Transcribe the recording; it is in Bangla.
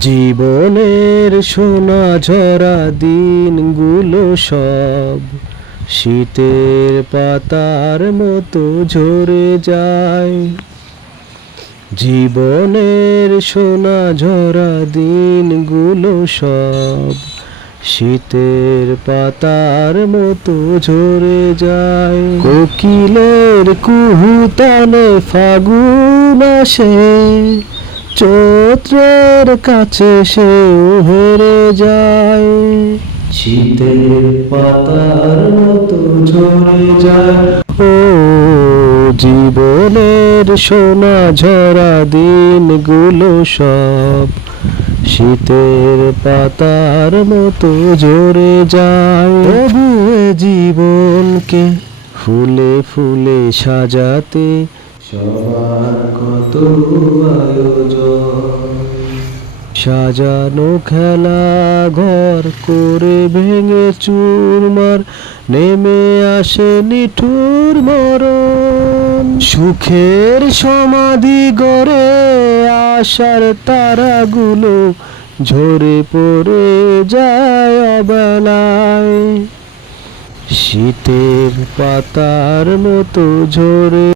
জীবনের সোনা ঝরা দিনগুলো সব শীতের পাতার মতো ঝরে যায়। জীবনের সোনা ঝরা দিনগুলো সব শীতের পাতার মতো ঝরে যায়। কোকিলের কুহুতানে ফাগুন আসে, চৈত্রের কাছে সেও হেরে যায়। শীতের পাতার মতো ঝরে যায়। ও জীবনের সোনা ঝরা দিনগুলো সব শীতের পাতার মতো ঝরে যায়। তবু এ জীবনকে ফুলে ফুলে সাজাতে সবার কত আয়োজন। সাজানো খেলা ঘর করে ভেঙে চুরমার নেমে আসে নিঠুর মরণ। সুখের সমাধি গড়ে আশার তারাগুলো ঝরে পড়ে যায় অবেলায়। শীতের পাতার মতো ঝরে